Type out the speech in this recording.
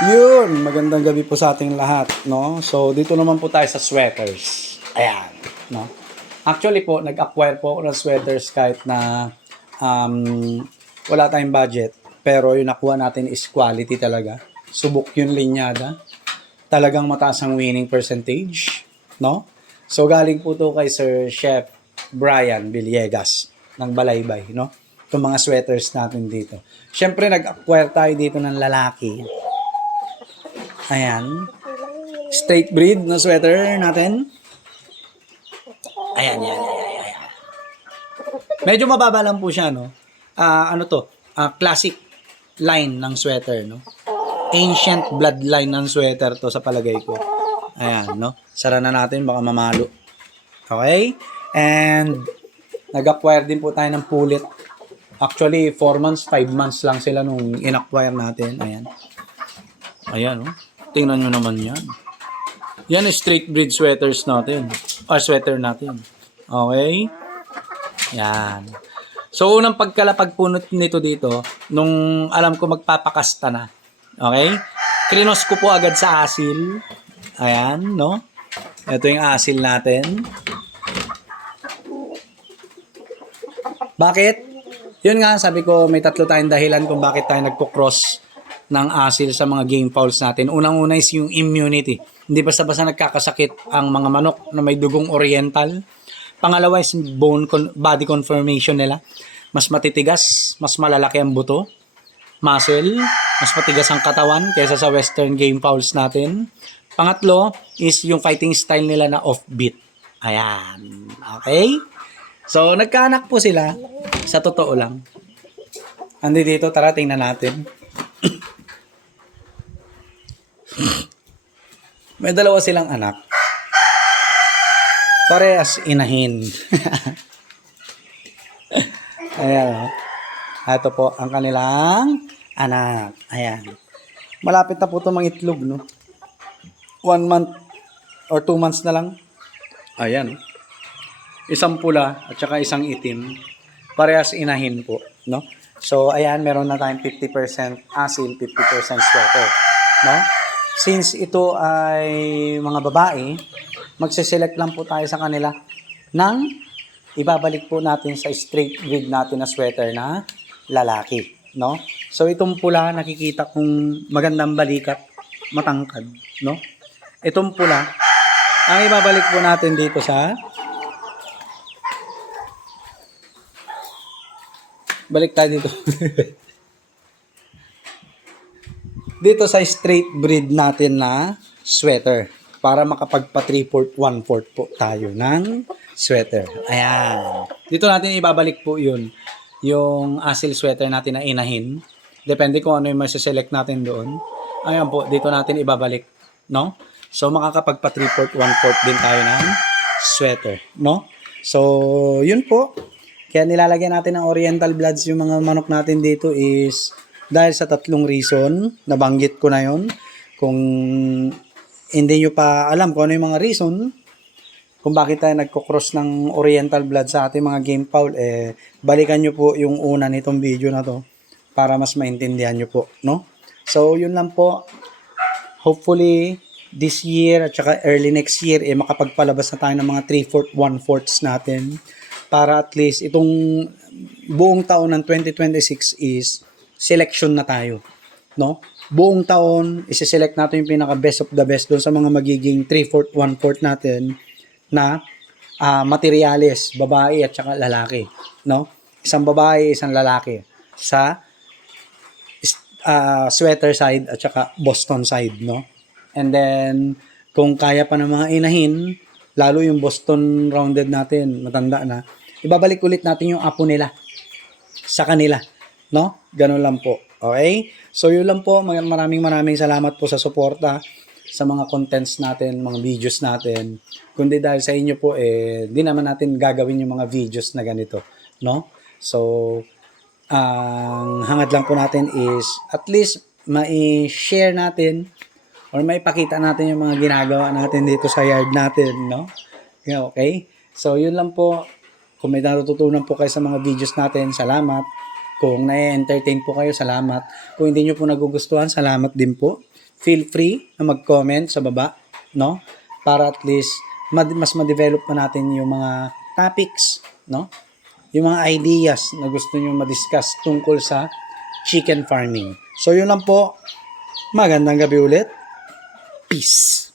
Yun, magandang gabi po sa ating lahat, no? So, dito naman po tayo sa sweaters. Ayan, no? Actually po, nag-acquire po ako ng sweaters kahit na wala tayong budget. Pero yung nakuha natin is quality talaga. Subok yung linyada. Talagang mataas ang winning percentage, no? So, galing po to kay Sir Chef Brian Villegas ng Balaybay, no? Itong mga sweaters natin dito. Siyempre, nag-acquire tayo dito ng lalaki. Ayan. Straight breed na sweater natin. Ayan, yan, yan, yan. Medyo mababa lang po siya, no? Ano to? Classic line ng sweater, no? Ancient bloodline ng sweater to sa palagay ko. Ayan, no? Sara na natin, baka mamalo. Okay? And nag-acquire din po tayo ng pulit. Actually, 4 months, 5 months lang sila nung in-acquire natin. Ayan. Ayan, no? Tingnan nyo naman yan. Yan is straight breed sweaters natin. Sweater natin. Okay? Yan. So, unang pagkalapagpunot nito dito, nung alam ko magpapakasta na. Okay? Krinos ko po agad sa asil. Ayan, no? Ito yung asil natin. Bakit? Yun nga, sabi ko, may tatlo tayong dahilan kung bakit tayo nagpo-cross ng asil sa mga game fouls natin. Unang-una is yung immunity. Hindi basta-basta nagkakasakit ang mga manok na may dugong oriental. Pangalawa is body conformation nila. Mas matitigas, mas malalaki ang buto, muscle, mas matigas ang katawan kaysa sa western game fouls natin. Pangatlo is yung fighting style nila na offbeat. Ayan. Okay? So, nagkaanak po sila. Sa totoo lang. Andi dito, tara tingnan natin. May dalawa silang anak. Parehas inahin. Ayan. Ito po ang kanilang anak. Ayan. Malapit na po ito mangitlog, no? 1 month or 2 months na lang. Ayan. Isang pula at saka isang itim. Parehas inahin po, no? So, ayan, meron na tayong 50% asil, 50% sweater, no? Since ito ay mga babae, magse-select lang po tayo sa kanila ng ibabalik po natin sa straight breed natin na sweater na lalaki, no? So, itong pula, nakikita kong magandang balikat, matangkad, no? Itong pula, ang ibabalik po natin dito sa balik tayo dito. Dito sa straight breed natin na sweater para makapagpa 3/4, 1/4 po tayo ng sweater. Ayan. Dito natin ibabalik po yun. Yung asil sweater natin na inahin. Depende kung ano yung masiselect natin doon. Ayan po, dito natin ibabalik. No? So, makakapagpa 3/4, 1/4 din tayo ng sweater. No? So, yun po. Kaya nilalagyan natin ng Oriental Bloods yung mga manok natin dito is dahil sa tatlong reason. Nabanggit ko na yon. Kung hindi nyo pa alam kung ano yung mga reason kung bakit tayo nagko-cross ng Oriental Blood sa ating mga game foul, balikan nyo po yung una nitong video na to para mas maintindihan nyo po, no? So, yun lang po. Hopefully, this year at saka early next year, makapagpalabas na tayo ng mga 3/4, 1/4 natin para at least itong buong taon ng 2026 is selection na tayo, no? Buong taon, isi-select natin yung pinaka best of the best doon sa mga magiging 3/4, 1/4 natin na materyales, babae at saka lalaki, no? Isang babae, isang lalaki sa sweater side at saka Boston side, no? And then, kung kaya pa ng mga inahin, lalo yung Boston rounded natin, matanda na, ibabalik ulit natin yung apo nila sa kanila, no? Ganun lang po. Okay? So, yun lang po. Maraming salamat po sa suporta sa mga contents natin, mga videos natin. Kundi dahil sa inyo po, di naman natin gagawin yung mga videos na ganito, no? So, ang hangad lang po natin is at least mai-share natin or maipakita natin yung mga ginagawa natin dito sa yard natin, no? Okay? So, yun lang po. Kung may natututunan po kayo sa mga videos natin, salamat. Kung na-entertain po kayo, salamat. Kung hindi nyo po nagugustuhan, salamat din po. feel free na mag-comment sa baba, no? Para at least mas ma-develop pa natin yung mga topics, no? Yung mga ideas na gusto nyo ma-discuss tungkol sa chicken farming. So yun lang po. Magandang gabi ulit. Peace.